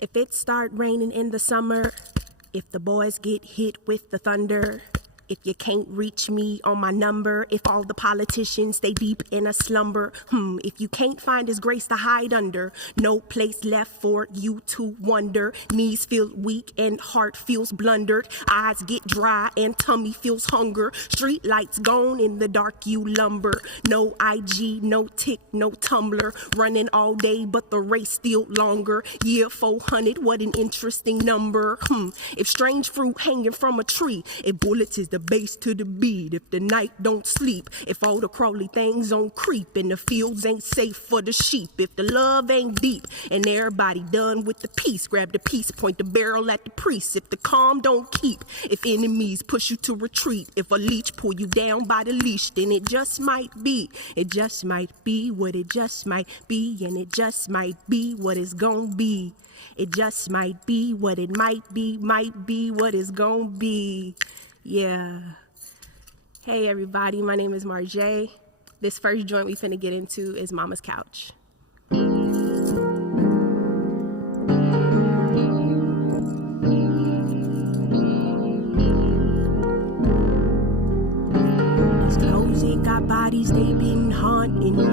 If it start raining in the summer, if the boys get hit with the thunder, if you can't reach me on my number, if all the politicians stay deep in a slumber, if you can't find his grace to hide under, no place left for you to wonder. Knees feel weak and heart feels blundered. Eyes get dry and tummy feels hunger. Street lights gone, in the dark you lumber. No IG, no tick, no Tumblr. Running all day but the race still longer. Year 400, what an interesting number. If strange fruit hanging from a tree, if bullets is the bass to the beat, if the night don't sleep, if all the crawly things on creep and the fields ain't safe for the sheep, if the love ain't deep and everybody done with the peace, grab the piece, point the barrel at the priest, if the calm don't keep, if enemies push you to retreat, if a leech pull you down by the leash, then it just might be what it just might be, and it just might be what it's gonna be. It just might be what it might be what it's gonna be. Yeah. Hey everybody, my name is Marje. This first joint we finna get into is Mama's Couch. These clothes ain't got bodies, they been haunting me.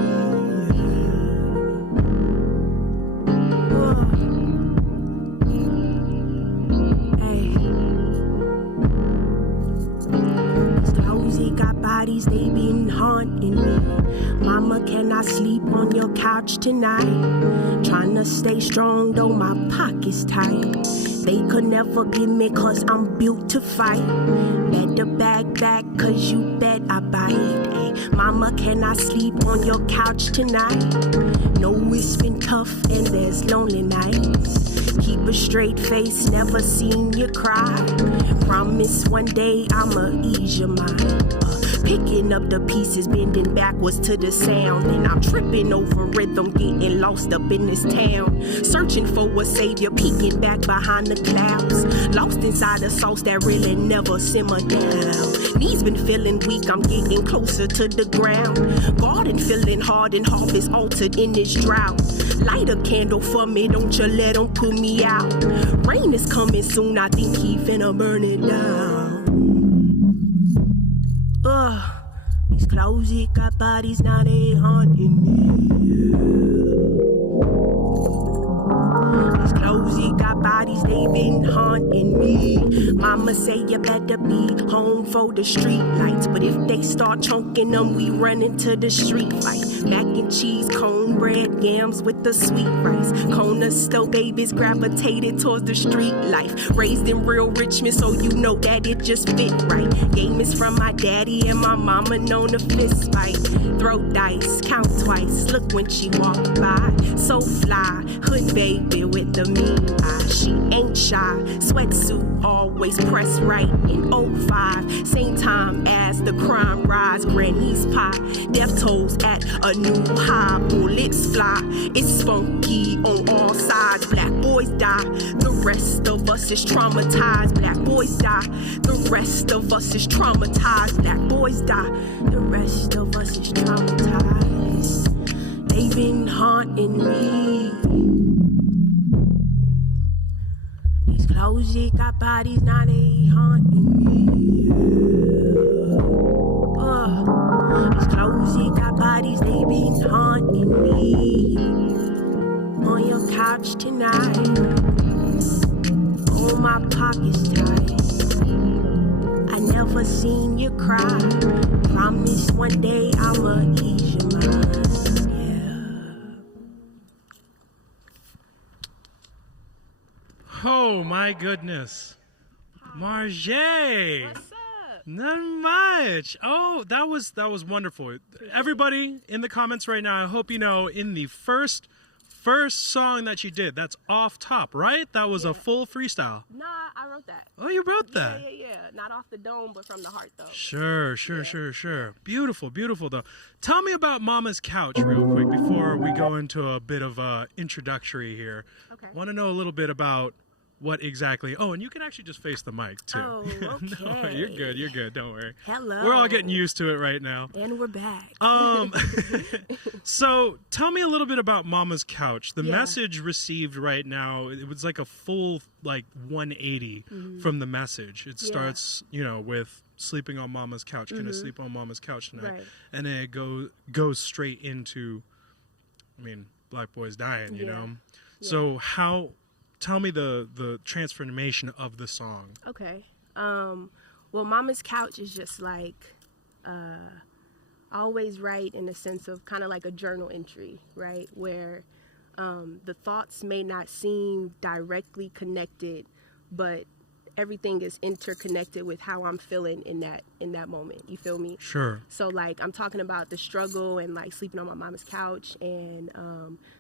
Bodies, they been haunting me. Mama, can I sleep on your couch tonight? Tryna stay strong, though my pocket's tight. They could never get me, cause I'm built to fight. Better back, cause you bet I bite. Ay, mama, can I sleep on your couch tonight? No, it's been tough and there's lonely nights. Keep a straight face, never seen you cry. Promise one day I'ma ease your mind. Picking up the pieces, bending backwards to the sound. And I'm tripping over rhythm, getting lost up in this town. Searching for a savior, peeking back behind the clouds. Lost inside a sauce that really never simmered down. Knees been feeling weak, I'm getting closer to the ground. Garden feeling hard and harvest altered in this drought. Light a candle for me, don't you let them put me out. Rain is coming soon, I think he finna burn it down. These clothes, it got bodies, now they haunting me. These clothes, it got bodies, they been haunting me. Mama say you better be home for the street lights, but if they start chunking them, we run into the street fight. Mac and cheese, cornbread, yams with the sweet rice. Corner store babies gravitated towards the street life. Raised in real Richmond, so you know that it just fit right. Game is from my daddy and my mama known to fist fight. Throw dice, count twice, look when she walk by. So fly, hood baby with the mean eye. She ain't shy, sweatsuit always pressed right in 05. Same time as the crime rise, granny's pie. Death tolls at a new high, bullets fly. It's spunky on all sides. Black boys die, the rest of us is traumatized. Black boys die, the rest of us is traumatized. Black boys die, the rest of us is traumatized. They've been haunting me. These clothes, it got bodies, now they haunting me. These clothes, it got bodies, they been haunting me. On your couch tonight, oh my pocket's tight. I never seen you cry. Promise one day I'ma ease your mind. Yeah. Oh my goodness, Marje. What's up? Not much. Oh, that was wonderful. Everybody in the comments right now, I hope you know, in the first song that you did, that's off top, right? That was a full freestyle. Nah, I wrote that. Oh, you wrote that? Yeah. Not off the dome, but from the heart, though. Sure. Beautiful, though. Tell me about Mama's Couch real quick before we go into a bit of a introductory here. Okay. Want to know a little bit about what exactly. Oh, and you can actually just face the mic too. Oh, okay. No, you're good. You're good. Don't worry. Hello. We're all getting used to it right now. And we're back. So tell me a little bit about Mama's Couch. The Yeah. message received right now, it was like a full 180 from the message. It starts, with sleeping on Mama's couch. Can I sleep on Mama's couch tonight? Right. And then it goes straight into, black boys dying, you know? Yeah. So tell me the transformation of the song. Okay. Well, Mama's Couch is just like, I always write in a sense of kind of like a journal entry, right? Where the thoughts may not seem directly connected, but everything is interconnected with how I'm feeling in that moment. You feel me? Sure. So like I'm talking about the struggle and like sleeping on my mama's couch and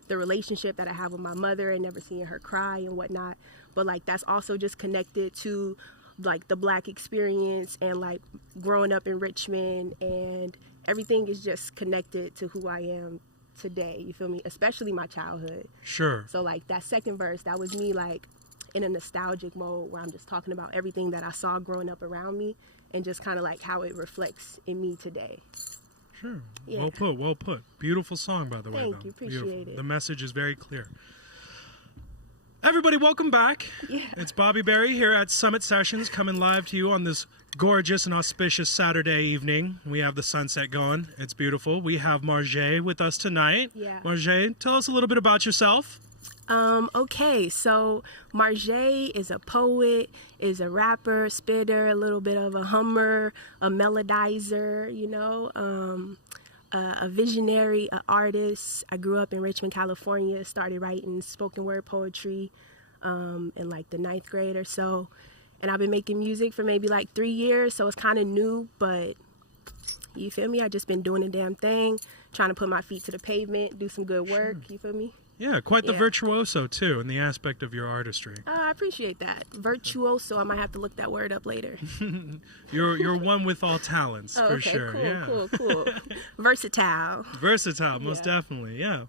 the relationship that I have with my mother and never seeing her cry and whatnot. But like that's also just connected to like the Black experience and like growing up in Richmond, and everything is just connected to who I am today. You feel me? Especially my childhood. Sure. So like that second verse, that was me like in a nostalgic mode where I'm just talking about everything that I saw growing up around me and just kind of like how it reflects in me today. Sure. Yeah. Well put. Beautiful song, by the way. Thank you. Appreciate Beautiful. it. The message is very clear. Everybody, welcome back. Yeah. It's Bobby Berry here at Summit Sessions, coming live to you on this gorgeous and auspicious Saturday evening. We have the sunset going. It's beautiful. We have Marje with us tonight. Yeah. Marje, tell us a little bit about yourself. Okay, so Marje is a poet, is a rapper, spitter, a little bit of a hummer, a melodizer, a visionary, an artist. I grew up in Richmond, California, started writing spoken word poetry in like the 9th grade or so. And I've been making music for maybe like 3 years, so it's kind of new, but you feel me? I just been doing the damn thing, trying to put my feet to the pavement, do some good work, you feel me? Yeah, quite the Yeah. virtuoso, too, in the aspect of your artistry. I appreciate that. Virtuoso, I might have to look that word up later. You're one with all talents, Oh, for okay, sure. cool. Versatile. Versatile, most definitely, yeah.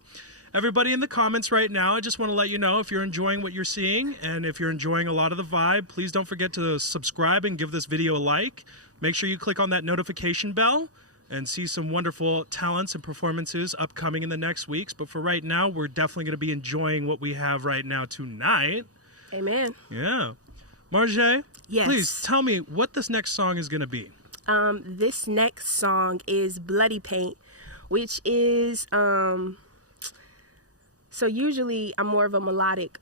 Everybody in the comments right now, I just want to let you know if you're enjoying what you're seeing and if you're enjoying a lot of the vibe, please don't forget to subscribe and give this video a like. Make sure you click on that notification bell and see some wonderful talents and performances upcoming in the next weeks. But for right now, we're definitely going to be enjoying what we have right now tonight. Amen. Yeah. Marje, Yes. please tell me what this next song is going to be. This next song is Bloody Paint, which is, so usually I'm more of a melodic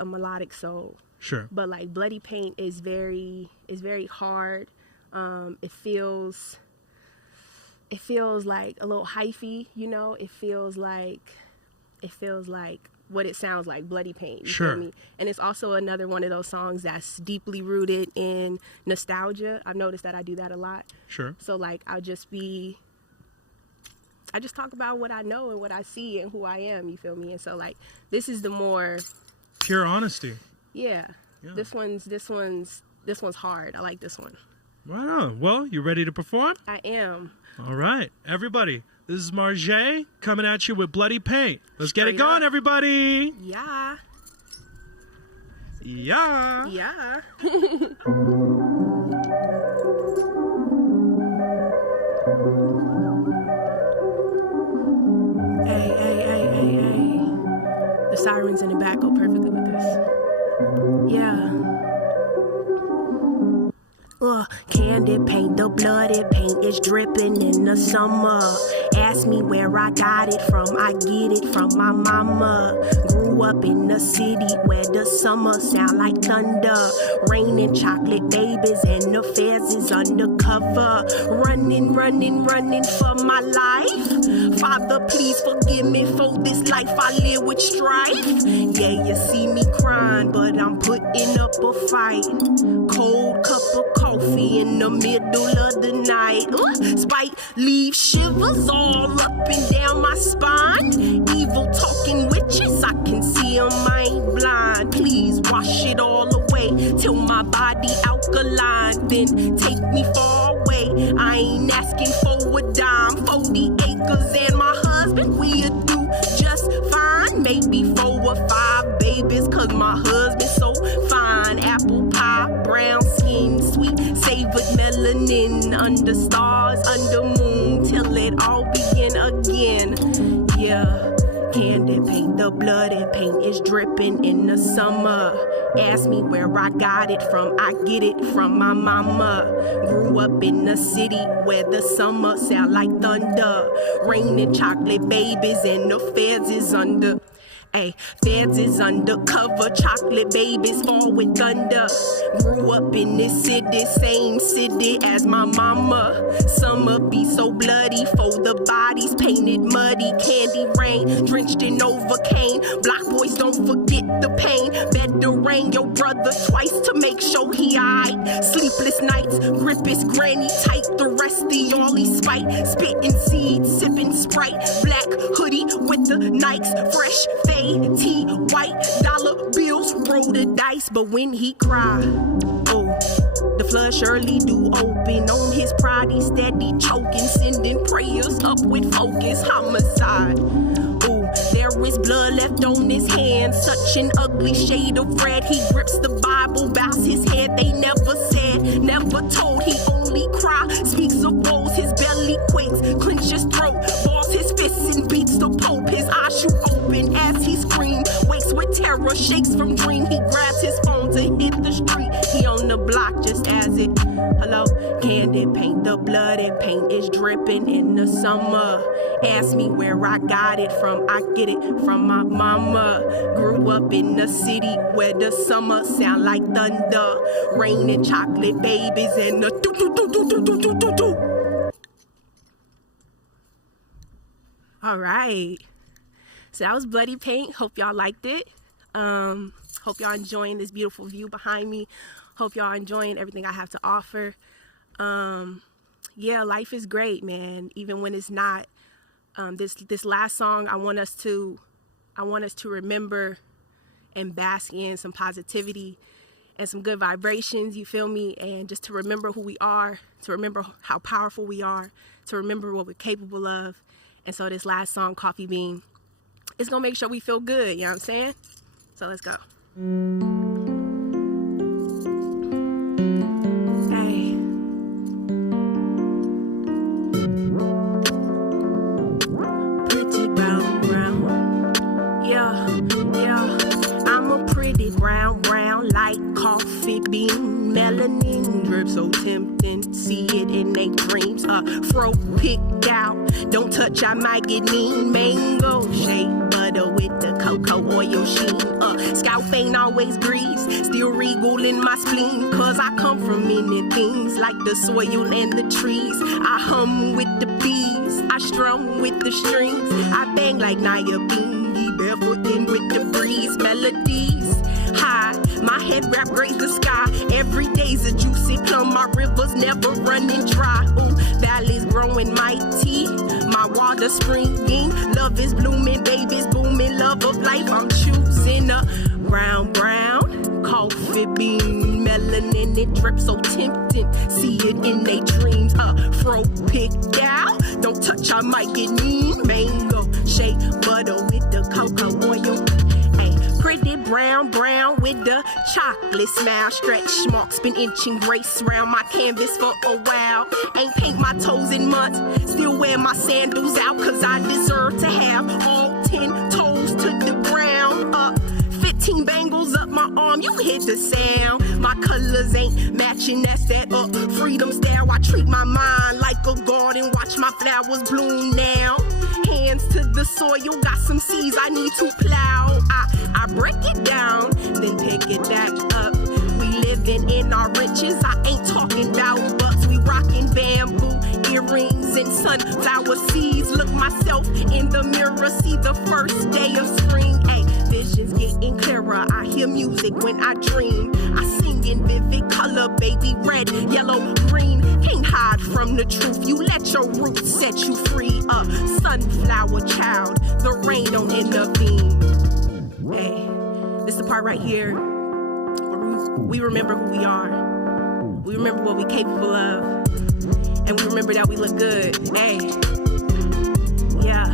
soul. Sure. But like Bloody Paint is very hard. It feels like a little hyphy, It feels like what it sounds like, bloody paint. You Sure. feel me? And it's also another one of those songs that's deeply rooted in nostalgia. I've noticed that I do that a lot. Sure. So like I just talk about what I know and what I see and who I am, you feel me? And so like this is the more Pure honesty. yeah. Yeah. This one's hard. I like this one. Right on. Well, you ready to perform? I am. All right, everybody. This is Marje coming at you with Bloody Paint. Let's get it Straight going, up. everybody. Yeah. Yeah. Yeah. Hey. The sirens in the back go perfectly with this. Yeah. Candy paint, the bloody paint is dripping in the summer. Ask me where I got it from, I get it from my mama. Grew up in the city where the summer sound like thunder. Raining chocolate babies and the feds is undercover. Running for my life. Father, please forgive me for this life I live with strife. Yeah, you see me crying, but I'm putting up a fight. Cold cup of coffee in the middle of the night. Spite leaves shivers all up and down my spine. Evil talking witches, I can see them, I ain't blind. Please wash it all away till my body alkaline. Then take me far away. I ain't asking for a dime. 40 acres and my husband, we'll do just fine. Maybe 4 or 5 babies, cause my husband's so fine. After under stars, under moon, till it all begin again. Yeah. Candy paint, the blood and paint is dripping in the summer. Ask me where I got it from, I get it from my mama. Grew up in the city where the summer sound like thunder. Raining chocolate babies and the feds is under. Ay, feds is undercover, chocolate babies fall with thunder. Grew up in this city, same city as my mama. Summer be so bloody, for the bodies painted muddy. Candy rain, drenched in Novocaine. Block boys don't forget the pain. Better rain your brother twice to make sure he alright. Sleepless nights, grip his granny tight. The rest of y'all he spite. Spitting seeds, sipping Sprite. Black hoodie with the Nikes, fresh fade. T, white dollar bills, roll the dice, but when he cry, oh, the flood surely do open. On his pride, he steady choking, sending prayers up with focus, homicide. Oh, there is blood left on his hands, such an ugly shade of red. He grips the Bible, bows his head. They never said, never told. He only cry, speaks of woes. His belly quakes, clenches his throat, balls his fists and beats the Pope. His eyes shoot open as he screams, wakes with terror, shakes from dream. He grabs his phone to hit the street. He on the block just as it. Hello, candy paint, the blood and paint is dripping in the summer. Ask me where I got it from, I get it from my mama. Grew up in the city where the summer sound like thunder. Raining chocolate babies and the do do do do do do do do do. All right. So that was Bloody Paint. Hope y'all liked it. Hope y'all enjoying this beautiful view behind me. Hope y'all enjoying everything I have to offer. Yeah, life is great, man. Even when it's not. This last song, I want us to remember and bask in some positivity and some good vibrations, you feel me? And just to remember who we are, to remember how powerful we are, to remember what we're capable of. And so this last song, Coffee Bean, it's gonna make sure we feel good, you know what I'm saying? So let's go. Hey. Pretty brown. Yeah. I'm a pretty brown, like coffee bean. Melanin drip so tempting, see it in they dreams. Fro picked out, don't touch, I might get mean. Mango shea butter with the cocoa oil sheen. Scalp ain't always grease, still regal in my spleen. Cause I come from many things, like the soil and the trees. I hum with the bees, I strum with the strings. I bang like Naya Bingy, barefootin' with the breeze. Melodies high, my head wrap graze the sky. Every day's a juicy plum, my rivers never running dry. Ooh, valleys growing mighty, my water springing. Love is blooming, baby's booming. Love of life, I'm choosing a brown coffee bean. Melanin, it drips so tempting, see it in they dreams. Fro picked out, don't touch, I might get mean. Mango shea butter with the cocoa oil. Pretty brown with the chocolate smile. Stretch marks been inching grace round my canvas for a while. Ain't paint my toes in months, still wear my sandals out. Cause I deserve to have all 10 toes to the ground. 15 bangles up my arm, you hit the sound. My colors ain't matching, that's that freedom style. I treat my mind like a garden, watch my flowers bloom now. Hands to the soil, got some seeds I need to plow. I break it down, then pick it back up. We living in our riches, I ain't talking about bucks. We rocking bamboo earrings and sunflower seeds. Look myself in the mirror, see the first day of spring. Ay, visions getting clearer, I hear music when I dream. I sing in vivid color, baby, red, yellow, green. Can't hide from the truth, you let your roots set you free. Sunflower child, the rain don't intervene. Hey, this is the part right here where we remember who we are. We remember what we're capable of. And we remember that we look good. Hey, yeah,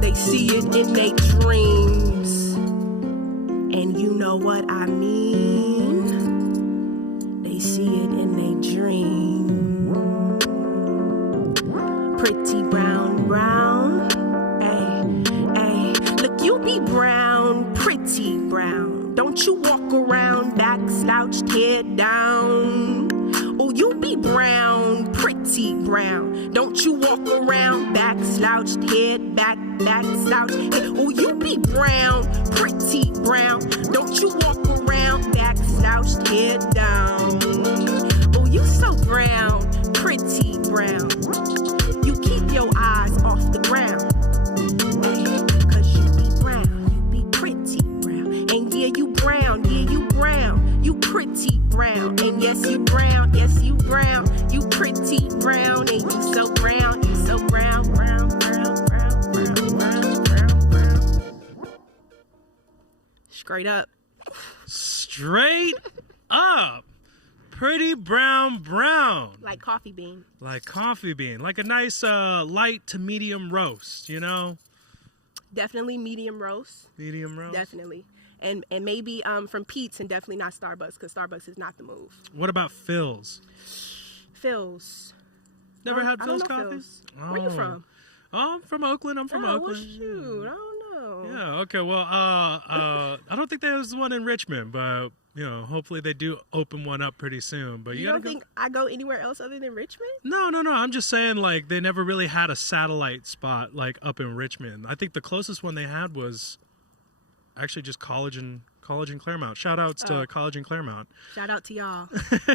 they see it in their dreams. And you know what I mean. They see it in their dreams. slouched head down. Oh, you be brown, pretty brown. Don't you walk around back slouched head, back slouched head. Oh, you be brown, pretty brown. Don't you walk around back slouched head down. Oh, you so brown, pretty brown. You keep your eyes off the ground. Cause you be brown, you be pretty brown. And yeah, you brown, you pretty brown. And yes, you brown, you pretty brown. And you so brown, brown. Straight up. Straight up. Pretty brown. Like coffee bean. Like a nice light to medium roast, you know? Definitely medium roast. Definitely. And maybe from Pete's and definitely not Starbucks, because Starbucks is not the move. What about Phil's? Phil's. Never had I Phil's don't know coffee? Phil's. Where you from? Oh, I'm from Oakland. Oakland. Well, shoot, I don't know. Yeah, okay. Well, I don't think there's one in Richmond, but, you know, hopefully they do open one up pretty soon. But you don't think I go anywhere else other than Richmond? No. I'm just saying, like, they never really had a satellite spot, like, up in Richmond. I think the closest one they had was actually just College and Claremont. Shout outs to College and Claremont. Shout out to y'all.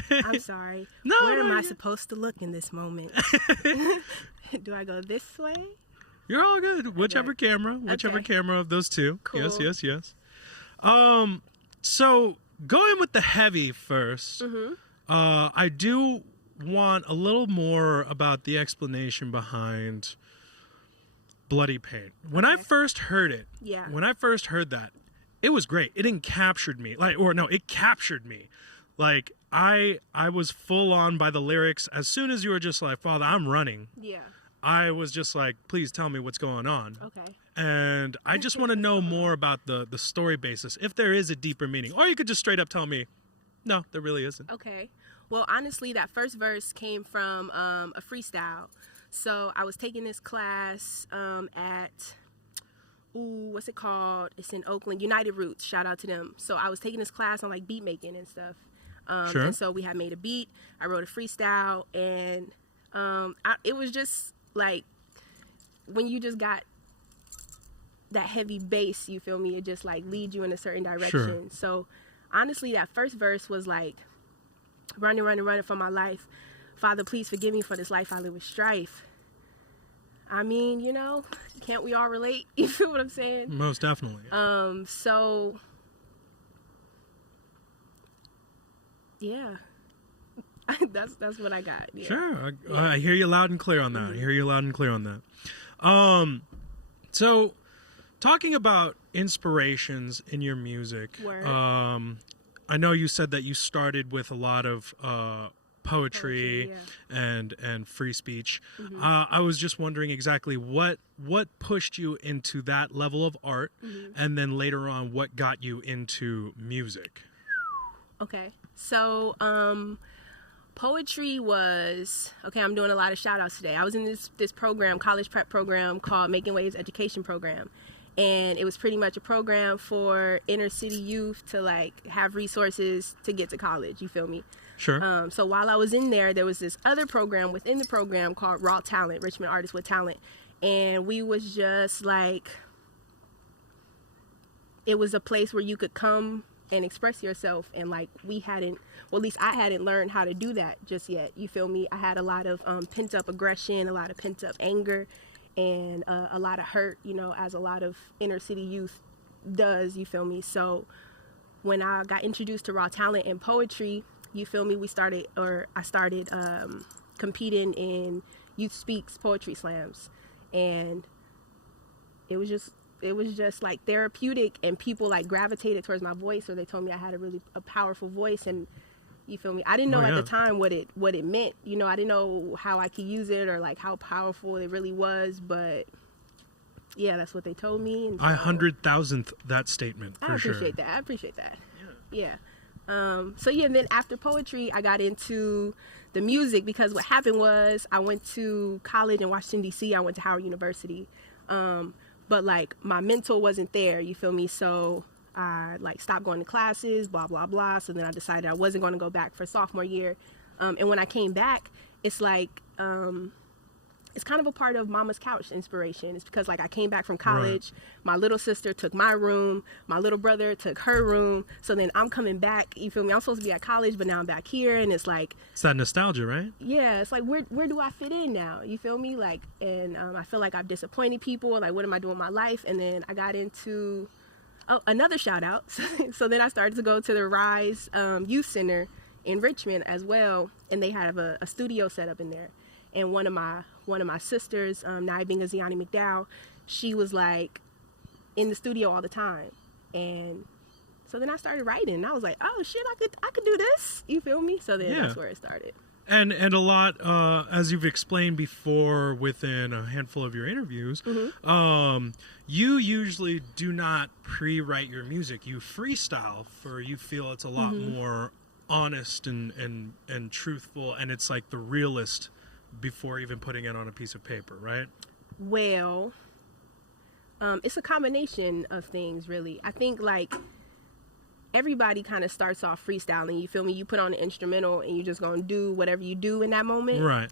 I'm sorry. Where am I supposed to look in this moment? Do I go this way? You're all good. Whichever camera of those two. Cool. Yes. So going with the heavy first, I do want a little more about the explanation behind Bloody Paint. When I first heard it, that, it was great. It captured me. It captured me. Like, I was full on by the lyrics. As soon as you were just like, Father, I'm running. Yeah. I was just like, please tell me what's going on. Okay. And I just want to know more about the story basis, if there is a deeper meaning. Or you could just straight up tell me, no, there really isn't. Okay. Well, honestly, that first verse came from a freestyle. So I was taking this class at, what's it called? It's in Oakland, United Roots. Shout out to them. So I was taking this class on, like, beat making and stuff. Sure. And so we had made a beat. I wrote a freestyle. And it was just, like, when you just got that heavy bass, you feel me? It just, like, leads you in a certain direction. Sure. So, honestly, that first verse was, like, running for my life. Father, please forgive me for this life I live with strife. I mean, you know, can't we all relate? You feel what I'm saying? Most definitely. So, yeah. That's what I got. Yeah. Sure. I hear you loud and clear on that. So, talking about inspirations in your music, I know you said that you started with a lot of poetry and free speech. I was just wondering exactly what pushed you into that level of art, and then later on what got you into music. Okay. So, poetry was, I'm doing a lot of shout outs today. I was in this program, college prep program called Making Waves Education Program. And it was pretty much a program for inner city youth to, like, have resources to get to college. You feel me? Sure. So while I was in there was this other program within the program called Raw Talent, Richmond Artists with Talent. And we was just like, it was a place where you could come and express yourself. And, like, at least I hadn't learned how to do that just yet. You feel me? I had a lot of pent up aggression, a lot of pent up anger, and a lot of hurt, you know, as a lot of inner city youth does, you feel me? So when I got introduced to Raw Talent and poetry, you feel me, I started competing in Youth Speaks poetry slams. And it was just like therapeutic, and people, like, gravitated towards my voice, or they told me I had a powerful voice. And you feel me? I didn't know at the time what it meant. You know, I didn't know how I could use it, or, like, how powerful it really was. But yeah, that's what they told me. And so, I 100,000th that statement. I appreciate that. Yeah. So yeah, and then after poetry, I got into the music, because what happened was I went to college in Washington, D.C. I went to Howard University. But, like, my mental wasn't there, you feel me? So I like stopped going to classes, blah, blah, blah. So then I decided I wasn't going to go back for sophomore year. And when I came back, it's like, it's kind of a part of Mama's Couch inspiration. It's because like I came back from college, my little sister took my room, my little brother took her room. So then I'm coming back, you feel me? I'm supposed to be at college, but now I'm back here, and it's like, it's that nostalgia, right? Yeah, it's like where do I fit in now? You feel me? Like, and I feel like I've disappointed people. Like, what am I doing with my life? And then I got into another shout out. So then I started to go to the Rise Youth Center in Richmond as well, and they have a studio set up in there. And one of my sisters, Naibinga Ziani McDowell, she was like in the studio all the time. And so then I started writing, and I was like, oh shit, I could do this. You feel me? So then that's where it started. And a lot, as you've explained before within a handful of your interviews, you usually do not pre-write your music. You freestyle for, you feel it's a lot more honest and truthful, and it's like the realest before even putting it on a piece of paper, right? Well, it's a combination of things, really. I think like everybody kind of starts off freestyling, you feel me? You put on an instrumental and you're just gonna do whatever you do in that moment. Right.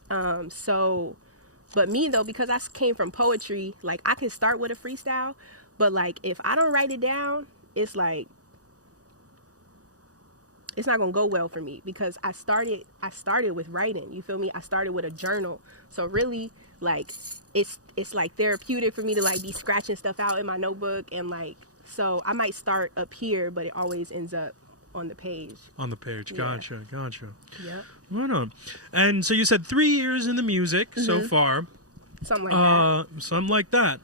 But me though, because I came from poetry, like I can start with a freestyle, but like if I don't write it down, it's like it's not gonna go well for me, because I started with writing, you feel me? I started with a journal. So really like it's like therapeutic for me to like be scratching stuff out in my notebook, and like, so I might start up here, but it always ends up on the page. On the page, gotcha. Yeah. Right on. And so you said 3 years in the music so far. Something like that. Something like that.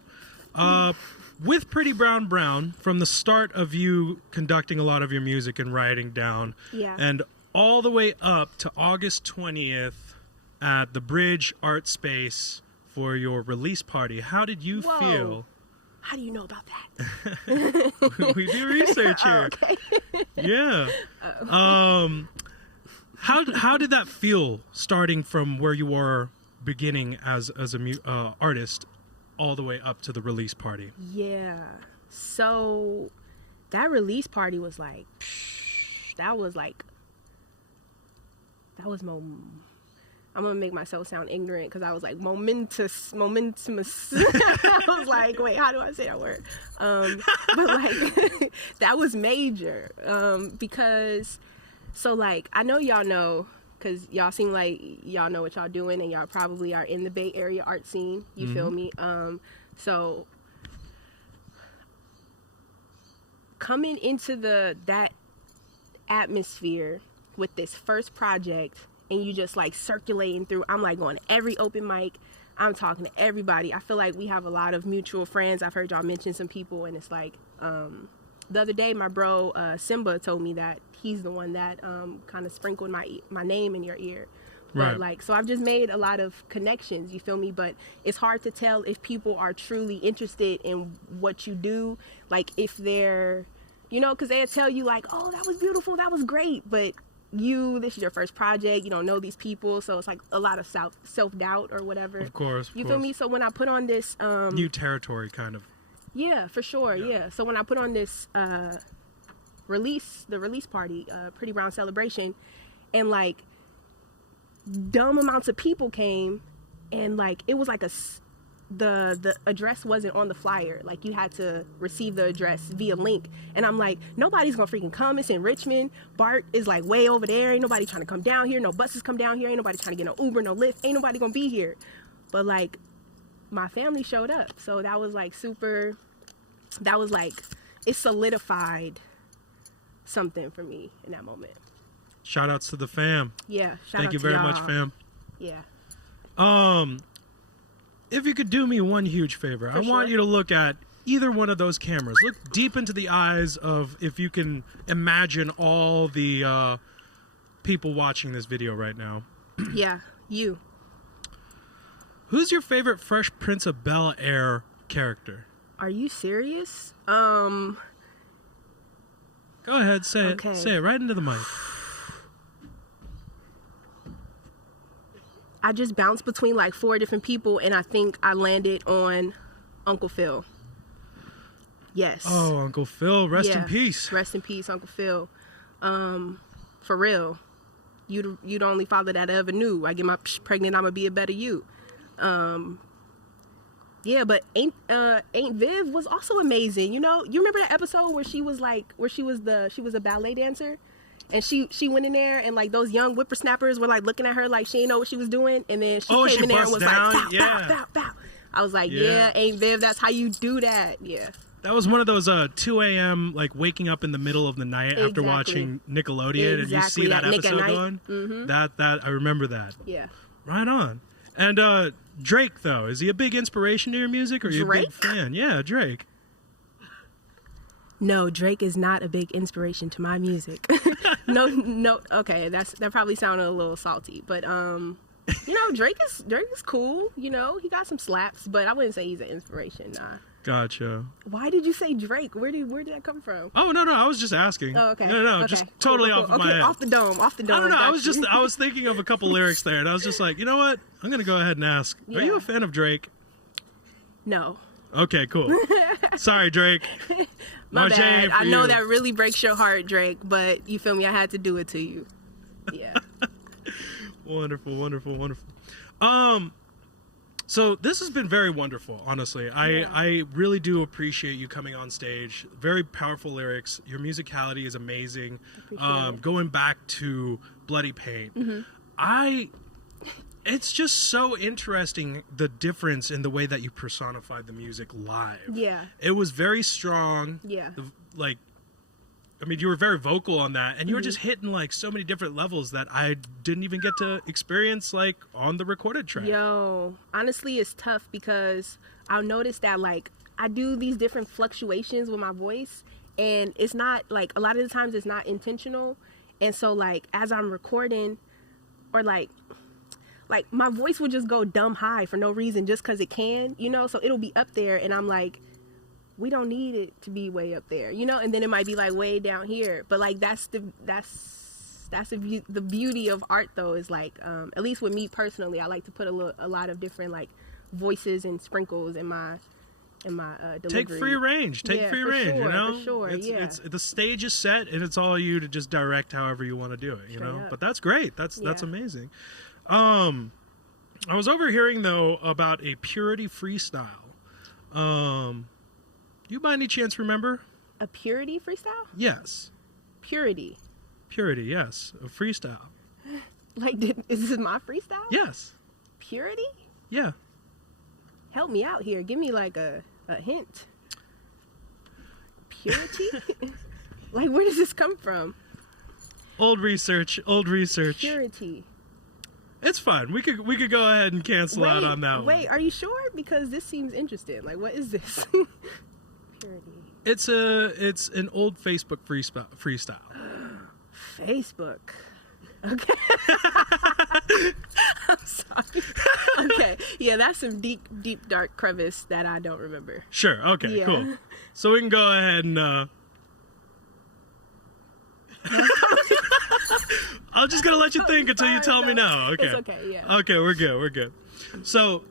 With Pretty Brown Brown, from the start of you conducting a lot of your music and writing down, and all the way up to August 20th at the Bridge Art Space for your release party, how did you feel? How do you know about that? We do research here. Okay. Yeah. How did that feel, starting from where you were beginning as a artist all the way up to the release party? Yeah. So that release party was like, I'm gonna make myself sound ignorant, because I was like momentous. I was like, wait, how do I say that word? But like that was major, because so like I know y'all know, because y'all seem like y'all know what y'all doing, and y'all probably are in the Bay Area art scene. You feel me? So coming into that atmosphere with this first project, and you just like circulating through, I'm like going to every open mic, I'm talking to everybody. I feel like we have a lot of mutual friends. I've heard y'all mention some people, and it's like the other day my bro Simba told me that he's the one that kind of sprinkled my name in your ear. But like, so I've just made a lot of connections, you feel me? But it's hard to tell if people are truly interested in what you do, like if they're, you know, because they'll tell you like, oh, that was beautiful, that was great, but this is your first project, you don't know these people, so it's like a lot of self-doubt or whatever. Of course. You feel me? So when I put on this new territory, kind of. Yeah, for sure. Yeah. So when I put on this the release party, Pretty Brown Celebration, and like dumb amounts of people came, and like it was like the address wasn't on the flyer. Like you had to receive the address via link, and I'm like, nobody's gonna freaking come. It's in Richmond. BART is like way over there. Ain't nobody trying to come down here. No buses come down here. Ain't nobody trying to get no Uber, no Lyft. Ain't nobody gonna be here. But like my family showed up, so that was like super. That was like, it solidified something for me in that moment. Shout outs to the fam. Yeah. Thank you very much, fam. Yeah. If you could do me one huge favor, I want you to look at either one of those cameras. Look deep into the eyes of, if you can imagine all the people watching this video right now. Yeah, you. Who's your favorite Fresh Prince of Bel-Air character? Are you serious? Go ahead, say it. Say it right into the mic. I just bounced between like 4 different people, and I think I landed on Uncle Phil. Yes. Oh, Uncle Phil, rest in Yeah. peace. Rest in peace, Uncle Phil. For real. You the only father that I ever knew. I get my pregnant, I'ma be a better you. Yeah, but Aunt Viv was also amazing. You know, you remember that episode where she was a ballet dancer, and she went in there and like those young whippersnappers were like looking at her like she didn't know what she was doing, and then she came in there and was down. like, bow, bow, bow. I was like, yeah, Aunt Viv, that's how you do that. Yeah. That was one of those 2 a.m. like waking up in the middle of the night after watching Nickelodeon, and you see that episode going. Mm-hmm. That I remember that. Yeah. Right on. And Drake, though, is he a big inspiration to your music, or are you a big fan? Yeah, Drake. No, Drake is not a big inspiration to my music. No. Okay, that probably sounded a little salty, but you know, Drake is cool. You know, he got some slaps, but I wouldn't say he's an inspiration. Nah. Gotcha. Why did you say Drake? Where did that come from? Oh no, I was just asking. Oh, okay. No, okay. just totally cool. off of my head. Off the dome. I don't know. I was thinking of a couple lyrics there, and I was just like, you know what? I'm gonna go ahead and ask. Are you a fan of Drake? No. Okay, cool. Sorry, Drake. My Marje bad. I know you. that really breaks your heart, Drake, but you feel me? I had to do it to you. Yeah. Wonderful. So this has been very wonderful, honestly. I really do appreciate you coming on stage. Very powerful lyrics. Your musicality is amazing. Going back to Bloody Paint. Mm-hmm. It's just so interesting, the difference in the way that you personified the music live. Yeah. It was very strong. Yeah. You were very vocal on that, and you were just hitting like so many different levels that I didn't even get to experience like on the recorded track. Yo, honestly, it's tough because I'll notice that like I do these different fluctuations with my voice, and it's not like a lot of the times it's not intentional. And so like as I'm recording, or like my voice will just go dumb high for no reason just because it can, you know. So it'll be up there, and I'm like, we don't need it to be way up there, you know. And then it might be like way down here, but like that's the beauty of art, though, is like at least with me personally, I like to put a lot of different like voices and sprinkles in my delivery. Take free range, you know. For sure, it's the stage is set, and it's all you to just direct however you want to do it, you know. But that's great. That's amazing. I was overhearing though about a Purity freestyle. You by any chance remember? A Purity freestyle? Yes. Purity, yes. A freestyle. Like, is this my freestyle? Yes. Purity? Yeah. Help me out here. Give me like a hint. Purity? Like, where does this come from? Old research. Purity. It's fine. We could go ahead and cancel out on that one. Wait, are you sure? Because this seems interesting. Like, what is this? Purity. It's an old Facebook freestyle. Facebook. Okay. I'm sorry. Okay. Yeah, that's some deep, dark crevice that I don't remember. Sure. Okay, cool. So we can go ahead and I'm just going to let you think until you tell me no. Okay. It's okay, yeah. Okay, we're good. So,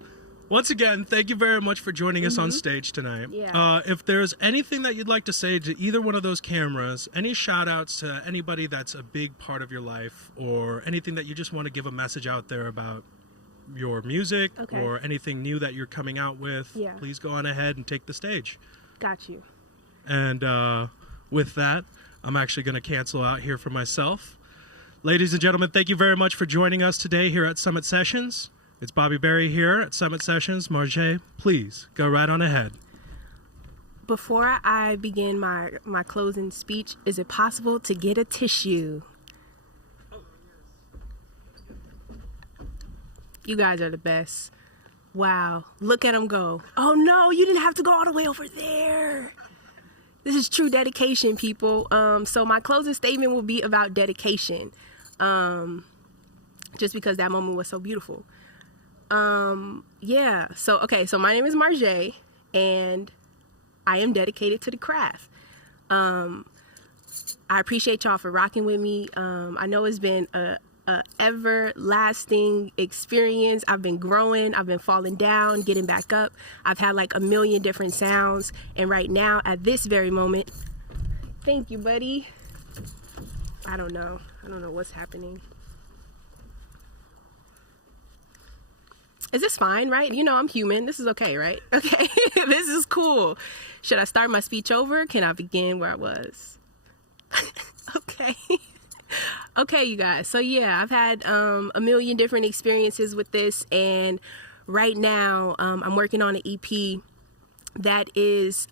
once again, thank you very much for joining us on stage tonight. Yeah. If there's anything that you'd like to say to either one of those cameras, any shout outs to anybody that's a big part of your life, or anything that you just want to give a message out there about your music or anything new that you're coming out with, please go on ahead and take the stage. Got you. And with that, I'm actually going to cancel out here for myself. Ladies and gentlemen, thank you very much for joining us today here at Summit Sessions. It's Bobby Berry here at Summit Sessions. Marje, please go right on ahead. Before I begin my closing speech, is it possible to get a tissue? You guys are the best. Wow. Look at them go. Oh, no, you didn't have to go all the way over there. This is true dedication, people. So my closing statement will be about dedication, just because that moment was so beautiful. Yeah. So my name is Marje, and I am dedicated to the craft. I appreciate y'all for rocking with me. I know it's been a everlasting experience. I've been growing, I've been falling down, getting back up. I've had like a million different sounds. And right now, at this very moment, thank you, buddy. I don't know what's happening. Is this fine, right? You know, I'm human. This is okay, right? Okay, this is cool. Should I start my speech over? Can I begin where I was? Okay. Okay, you guys. So yeah, I've had a million different experiences with this, and right now I'm working on an EP that is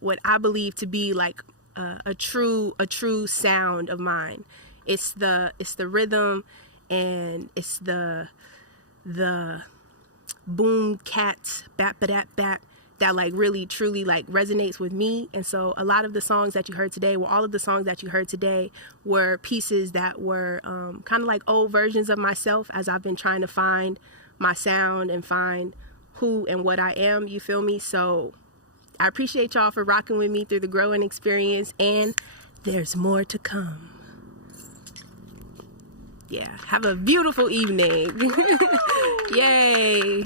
what I believe to be like a true sound of mine. It's the rhythm, and it's the boom cat bap ba bap that like really truly like resonates with me. And so a lot of the songs that you heard today, all of the songs that you heard today were pieces that were kind of like old versions of myself as I've been trying to find my sound and find who and what I am, you feel me? So I appreciate y'all for rocking with me through the growing experience, and there's more to come. Yeah, have a beautiful evening. Yay.